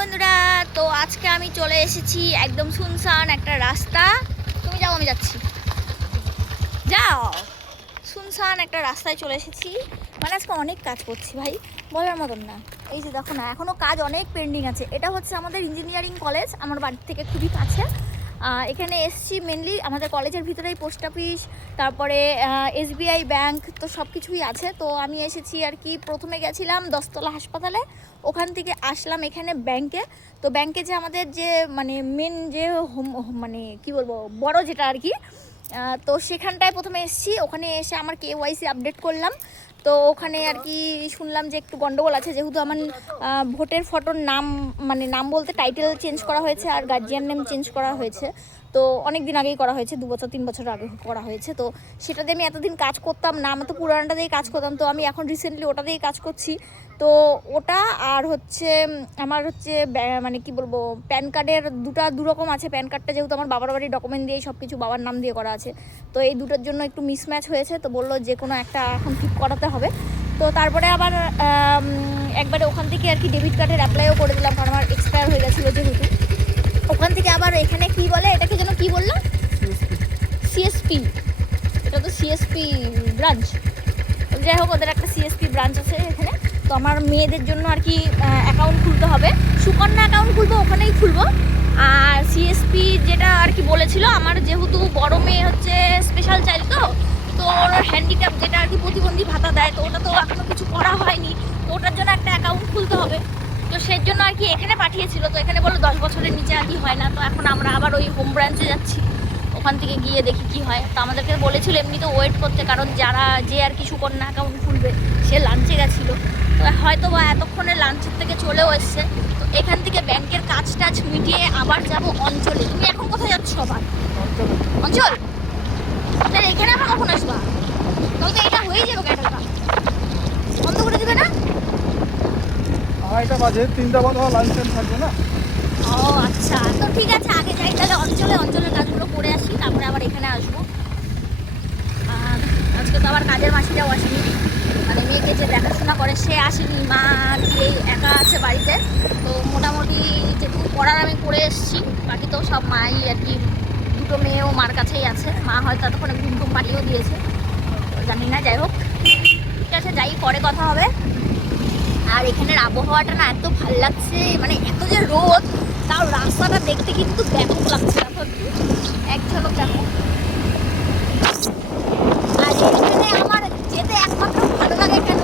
বন্ধুরা, তো আজকে আমি চলে এসেছি একদম শুনশান একটা রাস্তা। তুমি যাও, আমি যাচ্ছি। যাও। শুনশান একটা রাস্তায় চলে এসেছি। মানে আজকে অনেক কাজ করছি ভাই, বলার মতন না। এই যে দেখো না, এখনও কাজ অনেক পেন্ডিং আছে। এটা হচ্ছে আমাদের ইঞ্জিনিয়ারিং কলেজ, আমার বাড়ির থেকে খুবই কাছে। এখানে এসছি মেনলি আমাদের কলেজের ভিতরেই পোস্ট অফিস, তারপরে SBI ব্যাংক, তো সব কিছুই আছে। তো আমি এসেছি আর কি, প্রথমে গেছিলাম 10তলা হাসপাতালে, ওখান থেকে আসলাম এখানে ব্যাংকে। তো ব্যাংকে যে আমাদের যে মানে মেন যে মানে কি বলবো, বড় যেটা আর কি, তো সেখানটায় প্রথমে এসেছি। ওখানে এসে আমার KYC আপডেট করলাম। তো ওখানে আর কি শুনলাম যে একটু গন্ডগোল আছে, যেহেতু আমার ভোটের ফটোর নাম মানে নাম বলতে টাইটেল চেঞ্জ করা হয়েছে আর গার্জিয়ান নেম চেঞ্জ করা হয়েছে। তো অনেক দিন আগেই করা হয়েছে, 2 বছর 3 বছর আগে করা হয়েছে। তো সেটা দিয়ে আমি এতদিন কাজ করতাম না, আমি তো পুরানটা দিয়েই কাজ করতাম। তো আমি এখন রিসেন্টলি ওটা দিয়েই কাজ করছি। তো ওটা আর হচ্ছে আমার হচ্ছে মানে কি বলবো, প্যান কার্ডের দু রকম আছে। প্যান কার্ডটা যেহেতু আমার বাবার বাড়ির ডকুমেন্ট দিয়েই সব কিছু বাবার নাম দিয়ে করা আছে, তো এই দুটোর জন্য একটু মিসম্যাচ হয়েছে। তো বললো যে কোনো একটা এখন ঠিক করাতে হবে। তো তারপরে আবার একবারে ওখান থেকে আর কি ডেবিট কার্ডের অ্যাপ্লাইও করে দিলাম, কারণ আমার এক্সপায়ার হয়ে গেছিলো যেহেতু। ওখান থেকে আবার এখানে কি বলে, এটাকে যেন কি বললাম, CSP। এটা তো CSP ব্রাঞ্চ। যাই হোক, ওদের একটা CSP ব্রাঞ্চ আছে এখানে। তো আমার মেয়েদের জন্য আর কি অ্যাকাউন্ট খুলতে হবে, সুকন্যা অ্যাকাউন্ট খুলবো, ওখানেই খুলবো। আর CSP যেটা আর কি বলেছিল, আমার যেহেতু বড় মেয়ে হচ্ছে স্পেশাল চাইল্ড, তো ওর হ্যান্ডিক্যাপ যেটা আর কি প্রতিবন্ধী ভাতা দেয়, তো ওটা তো এখনো কিছু করা হয়নি। তো ওটার জন্য একটা অ্যাকাউন্ট খুলতে হবে। তো সেই জন্য আর কি এখানে পাঠিয়েছিল। তো এখানে বললো 10 বছরের নিচে আর কি হয় না। তো এখন আমরা আবার ওই হোম ব্রাঞ্চে যাচ্ছি, ওখান থেকে গিয়ে দেখি কি হয়। তো আমাদেরকে বলেছিল এমনিতে ওয়েট করতে, কারণ যে আর কি সুকন্যা অ্যাকাউন্ট খুলবে সে লাঞ্চে গেছিলো। তো হয়তো বা এতক্ষণে লাঞ্চের থেকে চলেও এসছে। তো এখান থেকে ব্যাংকের কাজ টাজ মিটিয়ে আবার যাব অঞ্চলে। তুমি এখন কোথায় যাচ্ছ? আবার অঞ্চল? তাহলে এখানে আবার কখন আসবা? তাহলে তো এটা হয়ে যাবে, ক্যাটালটা বন্ধ করে দেবে না? 2:30 বাজে, 3টা বাজে লাঞ্চ টাইম থাকবে না। ও আচ্ছা, তো ঠিক আছে, আগে যাই তাহলে অঞ্চলের কাজগুলো করে আসি, তারপরে আবার এখানে আসবো। আর আজকে তো আবার কাজের মাসিটাও আসেনি, মানে মেয়েকে যে দেখাশোনা করে সে আসেনি, মা এই একা আছে বাড়িতে। তো মোটামুটি যেটুকু করার আমি করে এসেছি, বাকি তো সব মাই আর কি। দুটো মেয়েও মার কাছেই আছে, মা হয়তো ততক্ষণে ঘুম ঘুম পাড়িয়েও দিয়েছে, জানি না। যাই হোক, ঠিক আছে, যাই, পরে কথা হবে। আর এখানের আবহাওয়াটা না এত ভাল লাগছে, মানে এত যে রোদ, তাও রাস্তাটা দেখতে কিন্তু ব্যাপক লাগছে। দেখো এক ঝলক দেখো। আর এখানে আমার যেতে একমাত্র ভালো লাগে কেন